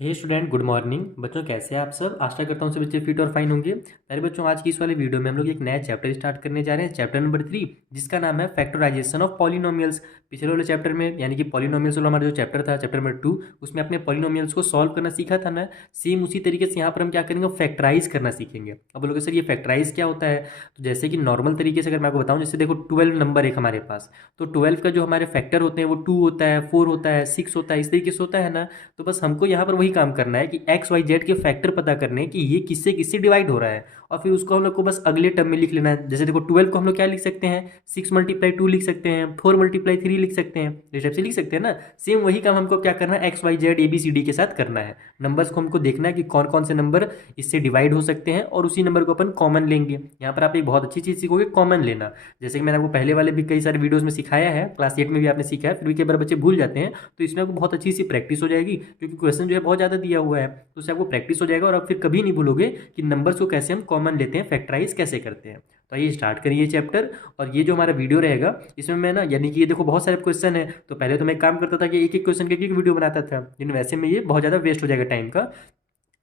हे student, good morning. बच्चों, कैसे हैं आप सब? आशा करता हूँ सब बच्चे फिट और फाइन होंगे। प्यारे बच्चों, आज की इस वाले वीडियो में हम लोग एक नया चैप्टर स्टार्ट करने जा रहे हैं, चैप्टर नंबर 3, जिसका नाम है फैक्टराइजेशन ऑफ पॉलिनोमियल्स। पिछले वाले चैप्टर में यानी कि पॉलिनोमियल्स वाला हमारा जो चैप्टर था, चैप्टर नंबर 2, उसमें अपने पॉलिनोमियल्स को सॉल्व करना सीखा था ना। सेम उसी तरीके से यहाँ पर हम क्या करेंगे, फैक्टराइज करना सीखेंगे। अब बोलोगे सर ये फैक्टराइज क्या होता है? तो जैसे कि नॉर्मल तरीके से अगर मैं आपको बताऊँ, जैसे देखो 12 नंबर एक हमारे पास, तो 12 का जो हमारे फैक्टर होते हैं वो 2 होता है, 4 होता है, 6 होता है, इस तरीके से होता है ना। तो बस हमको यहाँ पर वही काम करना है कि एक्स वाई जेड के फैक्टर पता करने हैं कि ये किससे किससे डिवाइड हो रहा है, और फिर उसको हम लोग को बस अगले टर्म में लिख लेना है। जैसे देखो 12 को हम लोग क्या लिख सकते हैं, 6 × 2 लिख सकते हैं, 4 × 3 लिख सकते हैं, इस टाइप से लिख सकते हैं ना। सेम वही काम हमको क्या करना है, X Y Z A B C D के साथ करना है। नंबर्स को हमको देखना है कि कौन कौन से नंबर इससे डिवाइड हो सकते हैं, और उसी नंबर को अपन कॉमन लेंगे। यहाँ पर आप एक बहुत अच्छी चीज़ सीखोगे, कॉमन लेना। जैसे कि मैंने आपको पहले वाले भी कई सारे वीडियोस में सिखाया है, क्लास 8 में भी आपने सीखा है, फिर भी कई बार बच्चे भूल जाते हैं। तो इसमें आपको बहुत अच्छी सी प्रैक्टिस हो जाएगी, क्योंकि क्वेश्चन जो है बहुत ज़्यादा दिया हुआ है, तो उससे आपको प्रैक्टिस हो जाएगा और आप फिर कभी नहीं भूलोगे कि नंबर्स को कैसे हम कॉमन लेते हैं, फैक्टराइज कैसे करते हैं। तो आइए स्टार्ट करिए चैप्टर। और ये जो हमारा वीडियो रहेगा, इसमें मैं ना यानी कि ये देखो बहुत सारे क्वेश्चन है, तो पहले तो मैं काम करता था कि एक एक क्वेश्चन के एक वीडियो बनाता था, लेकिन वैसे में ये बहुत ज़्यादा वेस्ट हो जाएगा टाइम का।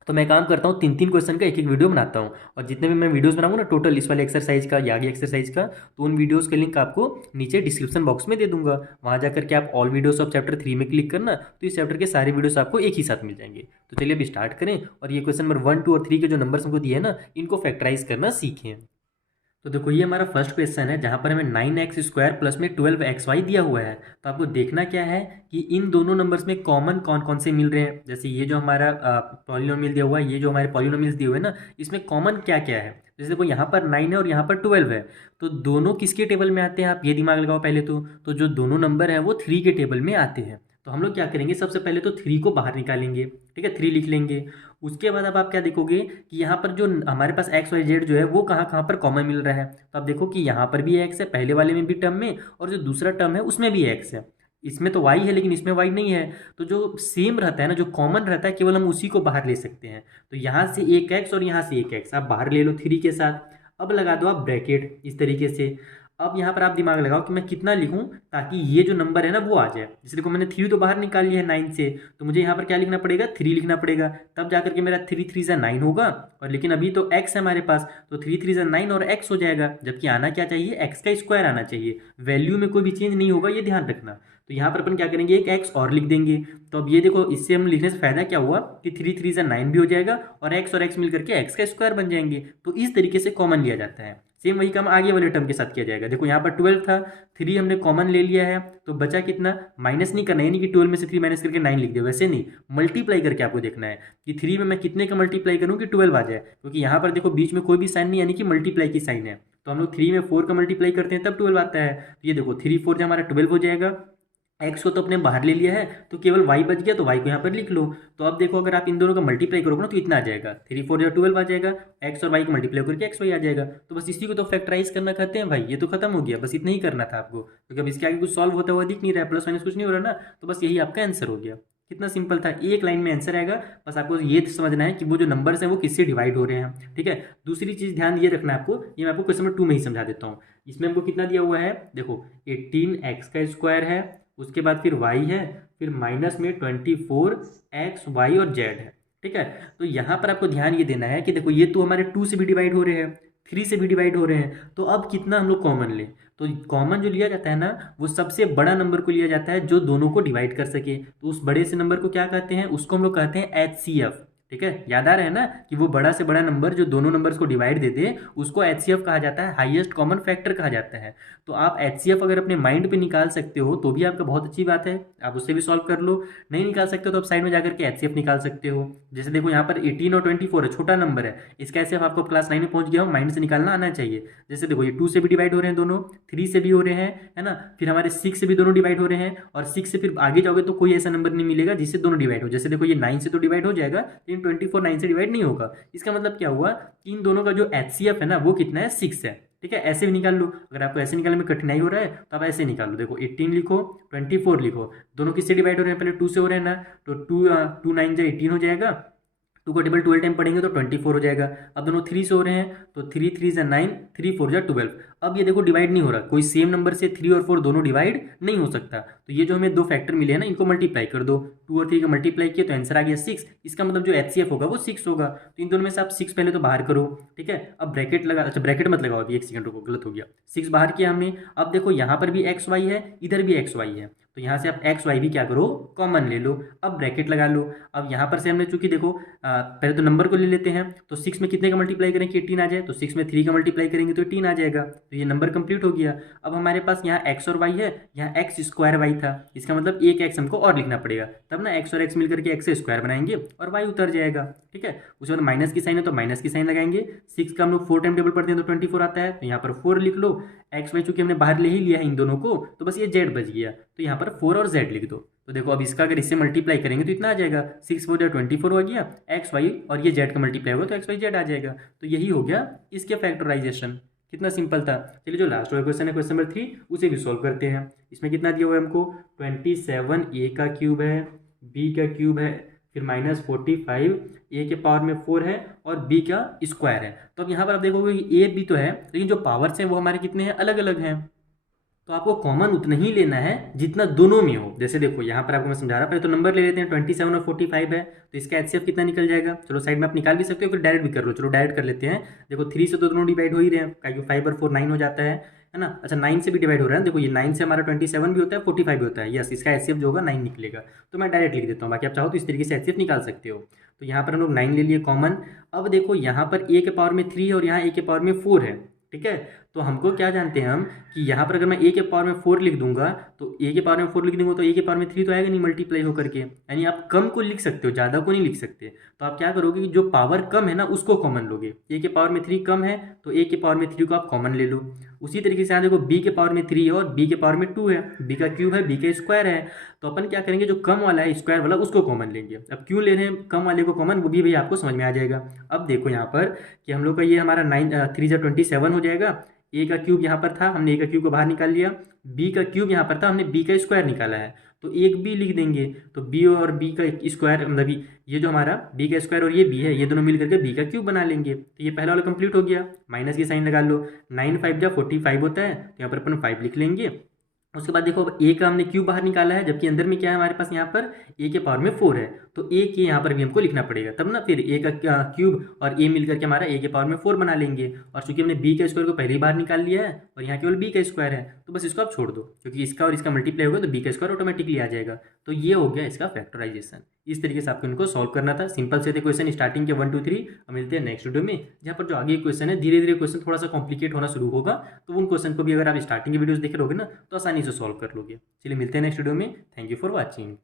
तो मैं काम करता हूँ 3 3 क्वेश्चन का एक एक वीडियो बनाता हूँ। और जितने भी मैं वीडियोस बनाऊंगा ना, टोटल इस वाले एक्सरसाइज का या आगे एक्सरसाइज का, तो उन वीडियोस के लिंक आपको नीचे डिस्क्रिप्शन बॉक्स में दे दूंगा। वहाँ जाकर के आप ऑल वीडियोस ऑफ चैप्टर 3 में क्लिक करना, तो इस चैप्टर के सारे वीडियोस आपको एक ही साथ मिल जाएंगे। तो चलिए अभी स्टार्ट करें, और ये क्वेश्चन नंबर 1 2 और 3 के जो नंबर्स हमको दिए हैं ना, इनको फैक्टराइज करना सीखें। तो देखो ये हमारा फर्स्ट क्वेश्चन है, जहाँ पर हमें 9x² प्लस में 12xy दिया हुआ है। तो आपको देखना क्या है कि इन दोनों नंबर्स में कॉमन कौन कौन से मिल रहे हैं। जैसे ये जो हमारा पॉलिनोमियल दिया हुआ है, ये जो हमारे पॉलिनोमियल्स दिए हुए हैं ना, इसमें कॉमन क्या क्या है। जैसे देखो यहाँ पर 9 है और यहाँ पर 12 है, तो दोनों किसके टेबल में आते हैं, आप ये दिमाग लगाओ पहले तो जो दोनों नंबर है वो 3 के टेबल में आते हैं। तो हम लोग क्या करेंगे, सबसे पहले तो 3 को बाहर निकालेंगे, ठीक है, 3 लिख लेंगे। उसके बाद अब आप क्या देखोगे कि यहाँ पर जो हमारे पास एक्स वाई जेड जो है वो कहाँ कहाँ पर कॉमन मिल रहा है। तो आप देखो कि यहाँ पर भी एक्स है, पहले वाले में भी टर्म में, और जो दूसरा टर्म है उसमें भी एक्स है। इसमें तो वाई है लेकिन इसमें वाई नहीं है। तो जो सेम रहता है ना, जो कॉमन रहता है, केवल हम उसी को बाहर ले सकते हैं। तो यहाँ से एक एक्स और यहाँ से एक एक्स आप बाहर ले लो 3 के साथ। अब लगा दो आप ब्रैकेट इस तरीके से। अब यहाँ पर आप दिमाग लगाओ कि मैं कितना लिखूं ताकि ये जो नंबर है ना वो आ जाए। जैसे देखो मैंने 3 तो बाहर निकाल लिया है 9 से, तो मुझे यहाँ पर क्या लिखना पड़ेगा, 3 लिखना पड़ेगा, तब जाकर के मेरा 3 3 ज़ा 9 होगा। और लेकिन अभी तो x है हमारे पास, तो 3 3 ज़ा 9 और x हो जाएगा, जबकि आना क्या चाहिए, x का स्क्वायर आना चाहिए। वैल्यू में कोई भी चेंज नहीं होगा, ये ध्यान रखना। तो यहाँ पर अपन क्या करेंगे, एक x और लिख देंगे। तो अब ये देखो, इससे हम लिखने से फायदा क्या हुआ कि 3 3 ज़ा 9 भी हो जाएगा, और x और x मिलकर के x का स्क्वायर बन जाएंगे। तो इस तरीके से कॉमन लिया जाता है। सेम वही काम आगे वाले टर्म के साथ किया जाएगा। देखो यहाँ पर 12 था, 3 हमने कॉमन ले लिया है, तो बचा कितना, माइनस नहीं करना, यानी कि 12 में से 3 माइनस करके 9 लिख दे, वैसे नहीं, मल्टीप्लाई करके आपको देखना है कि 3 में मैं कितने का मल्टीप्लाई करूँ कि 12 आ जाए। क्योंकि यहाँ पर देखो बीच में कोई भी साइन नहीं, यानी कि मल्टीप्लाई की साइन है। तो हम लोग 3 में 4 का मल्टीप्लाई करते हैं तब 12 आता है। तो ये देखो 3 4 जो हमारा 12 हो जाएगा। एक्स को तो अपने बाहर ले लिया है, तो केवल वाई बच गया, तो वाई को यहाँ पर लिख लो। तो अब देखो अगर आप इन दोनों का मल्टीप्लाई करोगे ना, तो इतना आ जाएगा, 3 4 12 आ जाएगा। एक्स और वाई को मल्टीप्लाई करके एक्स वाई आ जाएगा। तो बस इसी को तो फैक्टराइज करना कहते हैं भाई। ये तो खत्म हो गया, बस इतना ही करना था आपको, क्योंकि अब इसके आगे कुछ सॉल्व होता हुआ दिख नहीं रहा है, प्लस माइनस कुछ नहीं हो रहा ना। तो बस यही आपका आंसर हो गया। कितना सिंपल था, एक लाइन में आंसर आएगा। बस आपको ये समझना है कि वो जो नंबर्स हैं वो किससे डिवाइड हो रहे हैं, ठीक है। दूसरी चीज़ ध्यान ये रखना है आपको, ये मैं आपको क्वेश्चन नंबर 2 में ही समझा देता हूँ। इसमें हमको कितना दिया हुआ है, देखो 18x का स्क्वायर है, उसके बाद फिर y है, फिर माइनस में 24x y और z है, ठीक है। तो यहाँ पर आपको ध्यान ये देना है कि देखो ये तो हमारे 2 से भी डिवाइड हो रहे हैं, 3 से भी डिवाइड हो रहे हैं, तो अब कितना हम लोग कॉमन लें। तो कॉमन जो लिया जाता है ना, वो सबसे बड़ा नंबर को लिया जाता है जो दोनों को डिवाइड कर सके। तो उस बड़े से नंबर को क्या कहते हैं, उसको हम लोग कहते हैं HCF, ठीक है। याद आ रहा है ना कि वो बड़ा से बड़ा नंबर जो दोनों नंबर्स को डिवाइड दे दे, उसको HCF कहा जाता है, हाईएस्ट कॉमन फैक्टर कहा जाता है। तो आप HCF अगर अपने माइंड पे निकाल सकते हो तो भी आपका बहुत अच्छी बात है, आप उससे भी सॉल्व कर लो। नहीं निकाल सकते हो तो आप साइड में जाकर के HCF निकाल सकते हो। जैसे देखो यहाँ पर 18 और 24 है, छोटा नंबर है, इसका HCF आपको क्लास 9 में पहुंच गया हो, माइंड से निकालना आना चाहिए। जैसे देखो ये 2 से भी डिवाइड हो रहे हैं दोनों, 3 से भी हो रहे हैं, है ना, फिर हमारे 6 से भी दोनों डिवाइड हो रहे हैं, और 6 से फिर आगे जाओगे तो कोई ऐसा नंबर नहीं मिलेगा जिससे दोनों डिवाइड हो। जैसे देखो ये 9 से तो डिवाइड हो जाएगा, लेकिन 24 9 से डिवाइड नहीं होगा। इसका मतलब क्या हुआ कि इन दोनों का जो HCF है ना वो कितना है, 6 है, ठीक है। ऐसे भी निकाल लो, अगर आपको ऐसे निकालने में कठिनाई हो रहा है तो आप ऐसे निकाल लो। देखो 18 लिखो, 24 लिखो, दोनों किससे डिवाइड हो रहे हैं, पहले 2 से हो रहे हैं ना, तो 2 2 9 जा 18 हो जाएगा, टू का टेबल 12 टाइम पढ़ेंगे तो 24 हो जाएगा। अब दोनों 3 से हो रहे हैं तो 3 3 जा 9, 3 4 जा 12। अब ये देखो डिवाइड नहीं हो रहा, कोई सेम नंबर से 3 और 4 दोनों डिवाइड नहीं हो सकता। तो ये जो हमें दो फैक्टर मिले हैं ना, इनको मल्टीप्लाई कर दो। 2 और 3 का मल्टीप्लाई किया तो आंसर आ गया 6। इसका मतलब जो HCF होगा वो 6 होगा। तो इन दोनों में से आप 6 पहले तो बाहर करो, ठीक है। अब ब्रैकेट लगा, अच्छा ब्रैकेट मत लगाओ अभी, एक सेकंड रुको, गलत हो गया। 6 बाहर किया हमने। अब देखो यहाँ पर भी XY है, इधर भी XY है, तो यहाँ से आप XY भी क्या करो, कॉमन ले लो। अब ब्रैकेट लगा लो। अब यहाँ पर से हमने चूंकि देखो पहले तो नंबर को ले लेते हैं, तो 6 में कितने का मल्टीप्लाई करें कि 18 आ जाए, तो 6 में 3 का मल्टीप्लाई करेंगे तो 18 आ जाएगा। तो ये नंबर कंप्लीट हो गया। अब हमारे पास यहाँ x और y है, यहाँ x स्क्वायर y था, इसका मतलब एक x हमको और लिखना पड़ेगा, तब ना x और x मिलकर के x स्क्वायर बनाएंगे और y उतर जाएगा, ठीक है। उसके बाद माइनस की साइन है तो माइनस की साइन लगाएंगे। 6 का हम लोग 4 टाइम टेबल पढ़ते हैं तो 24 आता है, तो यहाँ पर 4 लिख लो। x y चूंकि हमने बाहर ले ही लिया है इन दोनों को, तो बस ये z बच गया, तो यहाँ पर 4 और z लिख दो। तो देखो अब इसका अगर इससे मल्टीप्लाई करेंगे तो इतना आ जाएगा, 6 4 24 हो गया, एक्स वाई और ये जेड का मल्टीप्लाई होगा तो एक्स वाई जेड आ जाएगा। तो यही हो गया इसके फैक्टराइजेशन। कितना सिंपल था। चलिए जो लास्ट वाला क्वेश्चन है, क्वेश्चन नंबर 3, उसे भी सॉल्व करते हैं। इसमें कितना दिया हुआ है हमको, 27 ए का क्यूब है, बी का क्यूब है, फिर -45 ए के पावर में 4 है और बी का स्क्वायर है। तो अब यहाँ पर आप देखोगे कि ए बी तो है, लेकिन जो पावर्स हैं वो हमारे कितने हैं, अलग अलग हैं। तो आपको कॉमन उतना ही लेना है जितना दोनों में हो। जैसे देखो यहाँ पर आपको मैं समझा रहा, पहले तो नंबर ले लेते हैं, 27 और 45 है, तो इसका HCF कितना निकल जाएगा। चलो साइड में आप निकाल भी सकते हो, फिर डायरेक्ट भी कर लो। चलो डायरेक्ट कर लेते हैं। देखो 3 से तो दोनों डिवाइड हो ही रहे हैं, क्योंकि 5 और 4 9 हो जाता है ना। अच्छा 9 से भी डिवाइड हो रहा है, देखो ये 9 से हमारा 27 भी होता है, 45 भी होता है। यस, इसका HCF जो होगा 9 निकलेगा। तो मैं डायरेक्ट लिख देता हूँ, बाकी आप चाहो तो इस तरीके से HCF निकाल सकते हो। तो यहाँ पर हम लोग 9 ले लिए कॉमन। अब देखो यहाँ पर ए के पावर में 3 है और यहाँ ए के पावर में 4 है, ठीक है। तो हमको क्या जानते हैं हम कि यहाँ पर अगर मैं ए के पावर में 4 लिख दूंगा, तो ए के पावर में 4 लिख दूंगा तो ए के पावर में 3 तो आएगा नहीं मल्टीप्लाई होकर के। यानी आप कम को लिख सकते हो, ज़्यादा को नहीं लिख सकते। तो आप क्या करोगे कि जो पावर कम है ना उसको कॉमन लोगे। ए के पावर में 3 कम है तो ए के पावर में 3 को आप कॉमन ले लो। उसी तरीके से यहाँ देखो बी के पावर में 3 है और बी के पावर में 2 है, बी का क्यूब है, बी का स्क्वायर है। तो अपन क्या करेंगे, जो कम वाला है स्क्वायर वाला उसको कॉमन लेंगे। अब क्यों ले रहे हैं कम वाले को कॉमन, वो भी भाई आपको समझ में आ जाएगा। अब देखो यहाँ पर कि हम लोग का ये हमारा 3 जा 27 हो जाएगा। ए का क्यूब यहाँ पर था, हमने ए का क्यूब को बाहर निकाल लिया। बी का क्यूब यहाँ पर था, हमने बी का स्क्वायर निकाला है, तो एक बी लिख देंगे। तो बी और बी का स्क्वायर मतलब ये जो हमारा बी का स्क्वायर और ये बी है, ये दोनों मिल करके बी का क्यूब बना लेंगे। तो ये पहला वाला कंप्लीट हो गया। माइनस की साइन लगा लो, 9 5 जा 45 होता है, तो यहाँ पर अपन 5 लिख लेंगे। उसके बाद देखो अब ए का हमने क्यूब बाहर निकाला है, जबकि अंदर में क्या है हमारे पास, यहाँ पर ए के पावर में 4 है, तो ए के यहाँ पर भी हमको लिखना पड़ेगा, तब ना फिर ए का क्यूब और ए मिलकर के हमारा ए के पावर में 4 बना लेंगे। और चूंकि हमने बी का स्क्वायर को पहले ही बाहर निकाल लिया है और यहाँ केवल बी का स्क्वायर है, तो बस इसको आप छोड़ दो, क्योंकि इसका और इसका मल्टीप्लाई होगा तो बी का स्क्वायर ऑटोमेटिकली आ जाएगा। तो ये हो गया इसका फैक्टराइजेशन। इस तरीके से आपको इनको सॉल्व करना था। सिंपल से थे क्वेश्चन स्टार्टिंग के 1 2 3। हम मिलते हैं नेक्स्ट वीडियो में, जहाँ पर जो आगे क्वेश्चन है धीरे धीरे क्वेश्चन थोड़ा सा कॉम्प्लिकेट होना शुरू होगा, तो उन क्वेश्चन को भी अगर आप स्टार्टिंग की वीडियोस देख रहोगे ना तो आसानी से सॉल्व कर लोगे। चलिए मिलते हैं नेक्स्ट वीडियो में। Thank you for watching.